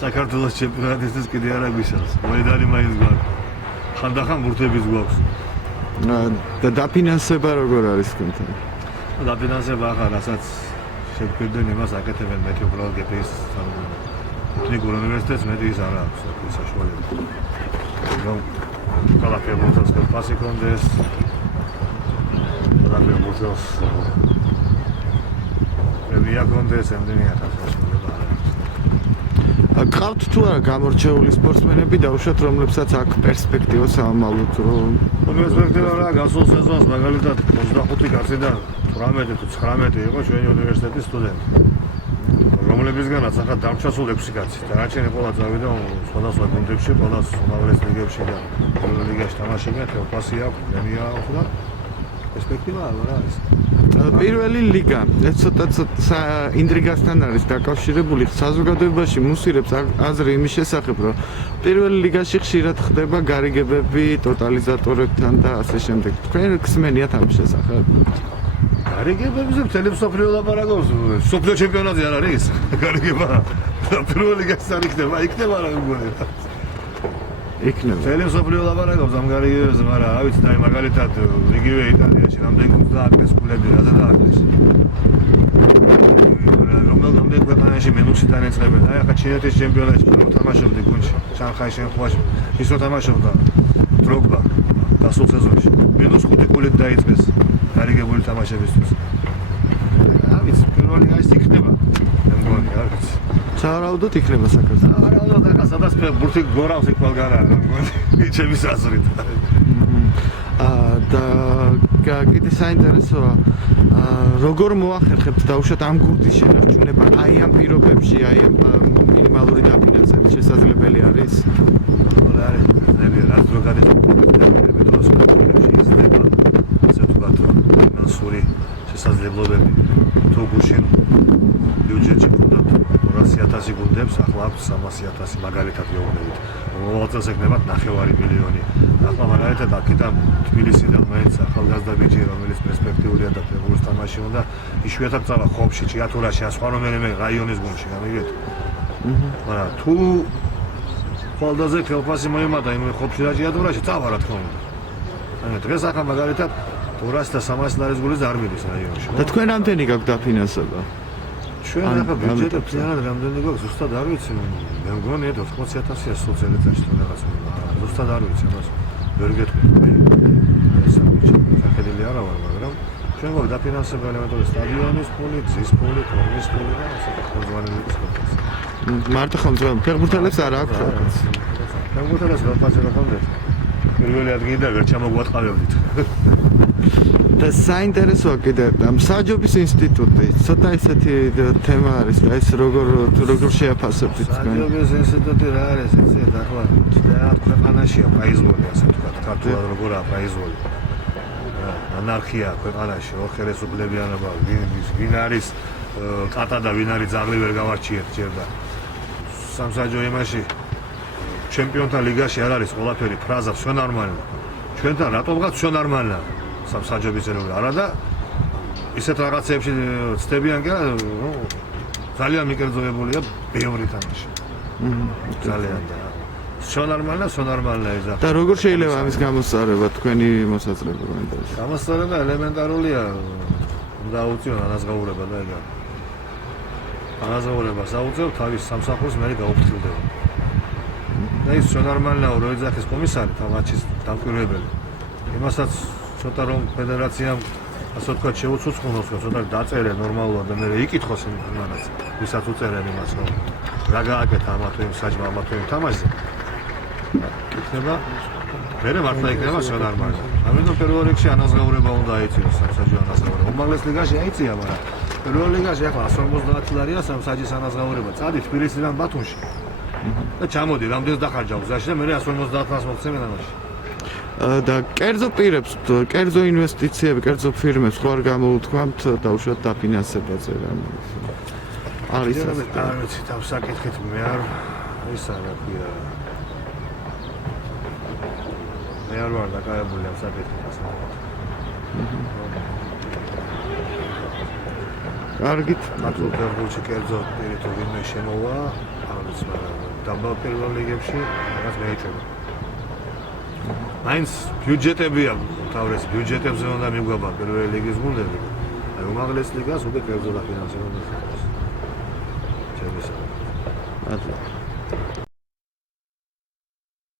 საქართველოს ჩემპიონატისთვის კიდე არა გვისავს. მედალი მაინც გვაქვს. ხანდახან ბურთებიც გვაქვს. და დაფინანსება როგორ არის თქვენთან? დაფინანსება ახლა რასაც შეგვიძლია იმას აკეთებენ მეტი უბრალოდ გპის ტექნიკურ უნივერსიტეტს მეტი ის არა აქვს საშუალება. რომ ყველაფერი მოწოს ფასი კონდეს. ყველაფერი მოწოს პრემია კონდეს ამდენია საშუალება არა. გყავთ თუ არა გამორჩეული სპორტსმენები დაუშვათ რომლებსაც აქვს პერსპექტივა საომალოდ რომ პერსპექტივა რა გასულ სეზონს მაგალითად 25 კაციდან 18 თუ 19 იყო ჩვენი უნივერსიტეტის სტუდენტი რომლებისგანაც ახლა დამჩასულ 6 კაცი დანარჩენი ყველა წავიდა სხვადასხვა გუნდებში ყველა უმაღლეს ლიგებში და პირველ ლიგაში თამაშობენ თეოფასი აქვს პრემია აქვს და პერსპექტივა არა არის პირველი ლიგა ცოტა ინტრიგასთან არის დაკავშირებული საზოგადოებაში მუსირებს აზრი იმის შესახებ რომ პირველი ლიგაში ხშირად ხდება გარიგებები ტოტალიზატორებთან და ასე შემდეგ თქვენ გსმენიათ ამის შესახებ გარიგებებზე მთელი მსოფლიო ლაპარაკობს მსოფლიო ჩემპიონატი არ არის გარიგება პირველი ლიგაში არ იქნება რა მგონი იქნება მთელი მსოფლიო ლაპარაკობს ამ გარიგებებზე მაგრამ რა ვიცი და მაგალითად იგივე იტალიაში რამდენი 30 კლუბები რაზე დააკლეს რამდენი ქვეყანაში მენუსიდან ეწებენ აი ახლა ჩინეთის ჩემპიონატში რომ თამაშობდი გუნდში შანხაის შემთხვევაში ის რომ თამაშობდა დროგბა გასულ სეზონში -5 გოლით დაიწყეს გარიგებული თამაშებისთვის რა ვიცი პირველი ლიგაში იქნება მე მგონი რა ვიცი სავარაუდოდ იქნება საქართველოს სავარაუდოდ ახლა სადაც ბურთი გორავს იქ ყველგან რა მგონი ჩემის აზრით და კიდე საინტერესოა როგორ მოახერხებთ დაუშვათ ამ გუნდის შენარჩუნება აი ამ პირობებში აი ამ მინიმალური დაფინანსების შესაძლებელი არის რა არის ნებია რაც რო გადაწყობს იზრდება ასე ვთქვათ ფინანსური შესაძლებლობები თუ გუშინ ბიუჯეტში გქონდათ 200,000 გუნდებს ახლა 300,000 მაგალითად ვეუბნებით მოვალწეს ეკნებათ 9 მილიონი ახლა მაგალითად აქედან თბილისიდან მაინც ახალგაზრდა ბიჭი რომელიც პერსპექტიულია და ფეხბურთს თამაში უნდა იშვიათად წავა ხობში ჭიათურაში ან სხვა რომელიმე რაიონის გუნდში გამიგეთ მაგრამ თუ ხვალდაზე ხელფასი მოემატა იმ ხობში და ჭიათურაში წავა რა თქმა უნდა ანუ დღეს ახლა მაგალითად 200 და 300 ლარის გულის არ მიდის რაიონში და თქვენ ამდენი გაქვთ დაფინანსება ჩვენ ახლა ბიუჯეტი ფლიანად რამდენი გვაქვს ზუსტად არ ვიცი მე მგონი 80,000-ია სულ წელიწადში თუ რაღაც ზუსტად არ ვიცი ამას ვერ გეტყვი სახედელი არა ვარ მაგრამ ჩვენ გვაქვს დაფინანსება ელემენტური სტადიონის ფული, გზის ფული, კორნის ფული და ასე ხელმძღვანელობის ფული მარტო ხელმძღვანელებს ფეხბურთელებს არ აქვს ფეხბურთელებს რა ფასი რა ხონდეთ პირველი ადგილიდან ვერ ჩამოგვატყავებდით და საინტერესოა კიდე საჯობის ინსტიტუტი ცოტა ისეთი თემა არის და ეს როგორ შეაფასებთ თქვენ საჯობის ინსტიტუტი რა არის ესე ახლა ქვეყანაშია პრაიზვოლი ასე ვთქვათ ქართულად როგორაა პრაიზვოლი ანარქია ქვეყანაში ორხელისუფლებიანობა ვინ არის კატა და ვინ არის ძაღლი ვერ გავარჩიეთ ჯერ და სამსაჯო იმაში ჩემპიონთა ლიგაში არ არის ყველაფერი ფრაზა всё нормально ჩვენთან რატომღაც всё нормально სამსაჯობის ეროვნული არა და ისეთ რაღაცებში ცდებიან კი ძალიან მიკერძოებულია ბევრი თამაში ძალიან და всё нормально ეზა და როგორ შეიძლება ამის გამოსწორება თქვენი მოსაზრება გვინდას გამოსწორება ელემენტარულია უნდა უწიო ანაზღაურება და ეგა ანაზღაურება საუწევ თავის სამსახურს მე გაუფრთხილდება და ის всё нормально-ა რო ეძახის კომისარი თამაშის დამკვირვებელი იმასაც ცოტა რომ ფედერაციამ ასე ვთქვათ შეუცოცხლოს ცოტა დაწერე ნორმალურად და მე იკითხოს იმანაც ვისაც უწერენ იმას რომ რა გააკეთა ამა თუ იმ საჯმა ამა თუ იმ თამაშზე იქნება მე მართლა იქნება всё нормально ამიტომ პირველ რიგში ანაზღაურება უნდა აიწიოს სამსაჯო ანაზღაურება უმაღლეს ლიგაში აიწია მაგრამ პირველ ლიგაში ახლა 150 ლარია სამსაჯის ანაზღაურება წადი თბილისიდან ბათუმში და ჩამოდი რამდენს დახარჯავ გზაში და მე 150 ლარს მოგცემენ ამაში და კერძო პირებს, კერძო ინვესტიციები, კერძო ფირმებს ხო არ გამოუთქვამთ დაუშვათ დაფინანსებაზე რა. არის ასე. არ ვიცი, თავ საკითხით მე არ ის არა ქვია. მე არ ვარ დაკავებული ამ საკითხით. კარგით, მართლა ფეხბურთში კერძო პირით ვინმე შემოვა, არ ვიცი, მაგრამ გაბა პირველ ლიგებში რაღაც მეეჭება. მაინც ბიუჯეტები აქვს, თავის ბიუჯეტებზე უნდა მიგვაბა პირველი ლიგის გუნდები. აი უმაღლეს ლიგას უკვე კერძო დაფინანსება უნდა. ჩემს მადლობა.